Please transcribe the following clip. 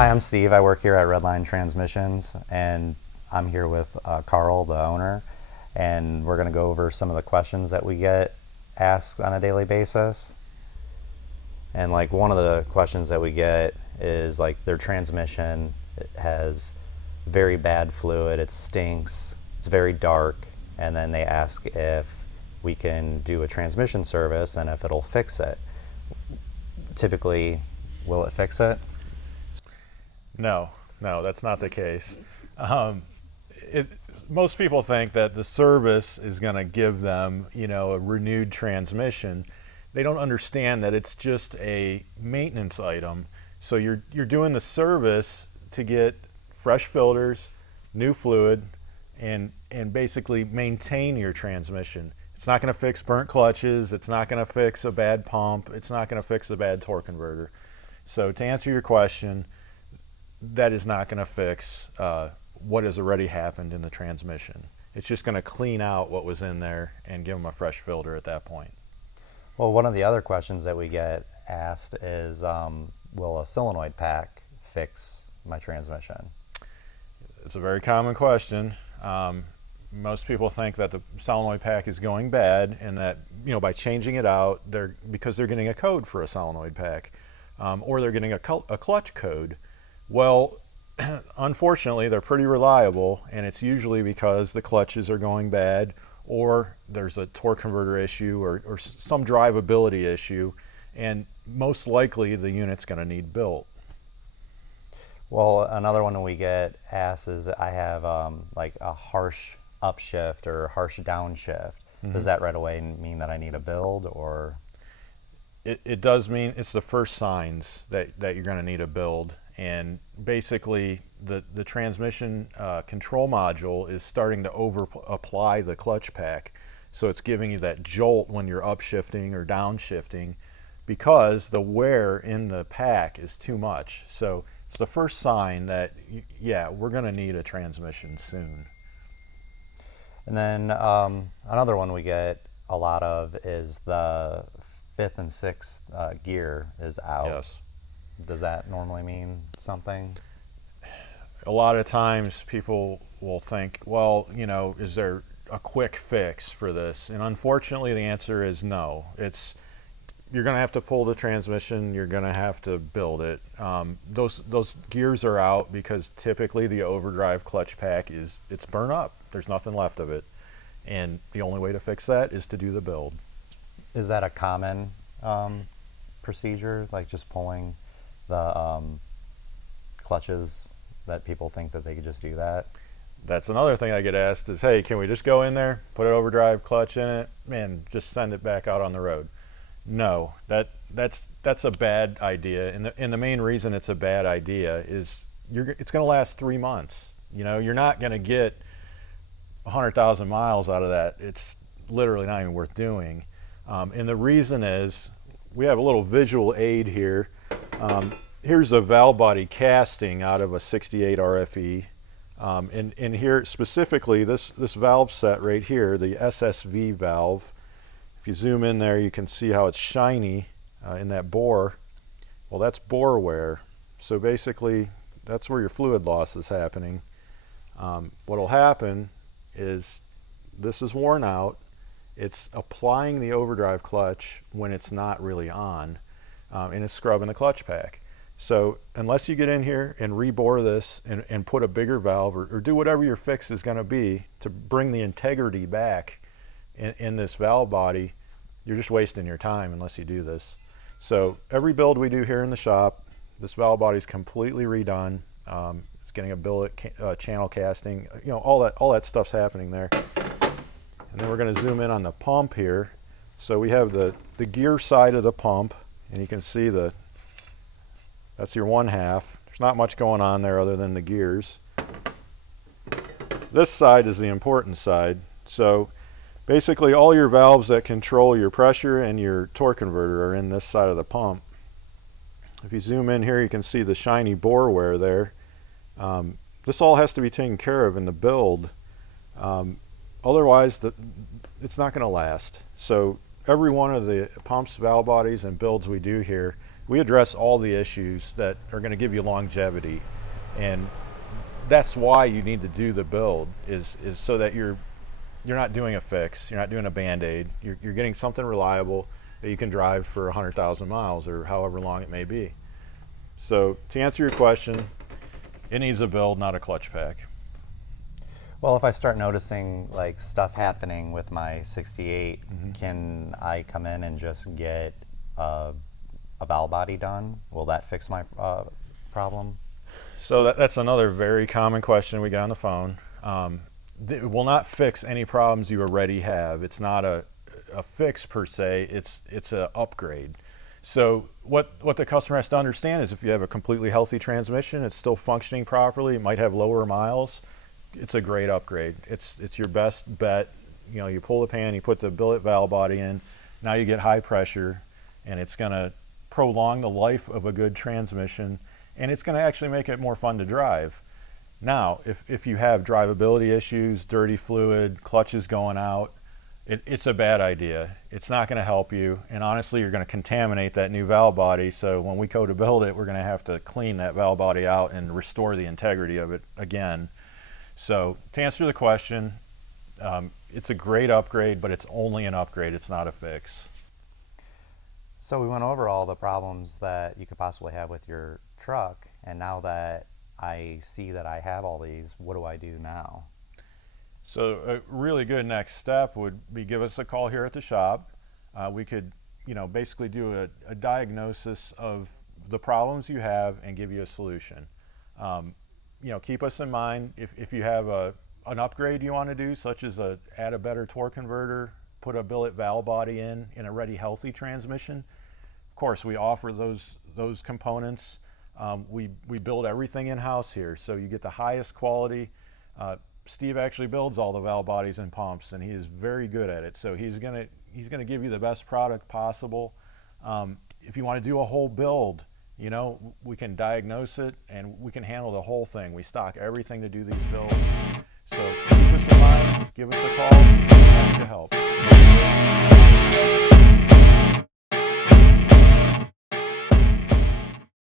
Hi, I'm Steve. I work here at Redline Transmissions, and I'm here with Carl, the owner, and we're going to go over some of the questions that we get asked on a daily basis. And like one of the questions that we get is like their transmission has very bad fluid, it stinks, it's very dark, and then they ask if we can do a transmission service and if it'll fix it. Typically, will it fix it? No, that's not the case. Um, Most people think that the service is going to give them, a renewed transmission. They don't understand that it's just a maintenance item. So you're doing the service to get fresh filters, new fluid, and basically maintain your transmission. It's not going to fix burnt clutches. It's not going to fix a bad pump. It's not going to fix a bad torque converter. So to answer your question, that is not going to fix what has already happened in the transmission. It's just going to clean out what was in there and give them a fresh filter at that point. Well, one of the other questions that we get asked is, will a solenoid pack fix my transmission? It's a very common question. Most people think that the solenoid pack is going bad, and that by changing it out, because they're getting a code for a solenoid pack, or they're getting a clutch code. Well, unfortunately, they're pretty reliable, and it's usually because the clutches are going bad, or there's a torque converter issue, or some drivability issue, and most likely the unit's going to need built. Well, another one we get asked is I have like a harsh upshift or harsh downshift. Mm-hmm. Does that right away mean that I need a build, or? It does mean it's the first signs that you're going to need a build. And basically, the transmission control module is starting to over-apply the clutch pack. So it's giving you that jolt when you're upshifting or downshifting because the wear in the pack is too much. So it's the first sign that, we're going to need a transmission soon. And then another one we get a lot of is the fifth and sixth gear is out. Yes. Does that normally mean something? A lot of times people will think, well, is there a quick fix for this? And unfortunately, the answer is no. You're going to have to pull the transmission. You're going to have to build it. Those gears are out because typically the overdrive clutch pack it's burnt up. There's nothing left of it. And the only way to fix that is to do the build. Is that a common procedure, like just pulling the clutches, that people think that they could just do that? That's another thing I get asked is, hey, can we just go in there, put an overdrive clutch in it, and just send it back out on the road? No, that's a bad idea. And the main reason it's a bad idea is it's going to last 3 months. You're not going to get 100,000 miles out of that. It's literally not even worth doing. And the reason is we have a little visual aid here. Here's a valve body casting out of a 68 RFE. And here specifically, this valve set right here, the SSV valve, if you zoom in there, you can see how it's shiny in that bore. Well, that's bore wear. So basically, that's where your fluid loss is happening. What'll happen is this is worn out. It's applying the overdrive clutch when it's not really on, and it's scrubbing the clutch pack. So unless you get in here and rebore this and put a bigger valve or do whatever your fix is going to be to bring the integrity back in this valve body, you're just wasting your time unless you do this. So every build we do here in the shop, this valve body is completely redone. It's getting a billet channel casting, all that stuff's happening there. And then we're going to zoom in on the pump here. So we have the gear side of the pump, and you can see that's your one half. There's not much going on there other than the gears. This side is the important side. So basically all your valves that control your pressure and your torque converter are in this side of the pump. If you zoom in here, you can see the shiny bore wear there. This all has to be taken care of in the build. Otherwise, it's not going to last. So every one of the pumps, valve bodies, and builds we do here, we address all the issues that are going to give you longevity, and that's why you need to do the build is so that you're not doing a fix, you're not doing a band-aid, you're getting something reliable that you can drive for 100,000 miles or however long it may be. So to answer your question, it needs a build, not a clutch pack. Well, if I start noticing like stuff happening with my 68, can I come in and just get a valve body done? Will that fix my problem? So that's another very common question we get on the phone. It will not fix any problems you already have. It's not a fix per se, it's an upgrade. So what the customer has to understand is if you have a completely healthy transmission, it's still functioning properly, it might have lower miles, it's a great upgrade. It's your best bet. You know, you pull the pan, you put the billet valve body in, now you get high pressure, and it's going to prolong the life of a good transmission, and it's going to actually make it more fun to drive. Now, if you have drivability issues, dirty fluid, clutches going out, it's a bad idea. It's not going to help you, and honestly, you're going to contaminate that new valve body, so when we go to build it, we're going to have to clean that valve body out and restore the integrity of it again. So to answer the question, it's a great upgrade, but it's only an upgrade. It's not a fix. So we went over all the problems that you could possibly have with your truck, and now that I see that I have all these, what do I do now? So a really good next step would be give us a call here at the shop. We could, basically do a diagnosis of the problems you have and give you a solution. Keep us in mind if you have an upgrade you want to do, such as add a better torque converter, put a billet valve body in a ready healthy transmission. Of course, we offer those components. We build everything in-house here, so you get the highest quality. Steve actually builds all the valve bodies and pumps, and he is very good at it. So he's gonna give you the best product possible. If you want to do a whole build, we can diagnose it and we can handle the whole thing. We stock everything to do these builds. So keep us in mind, give us a call, we're happy to help.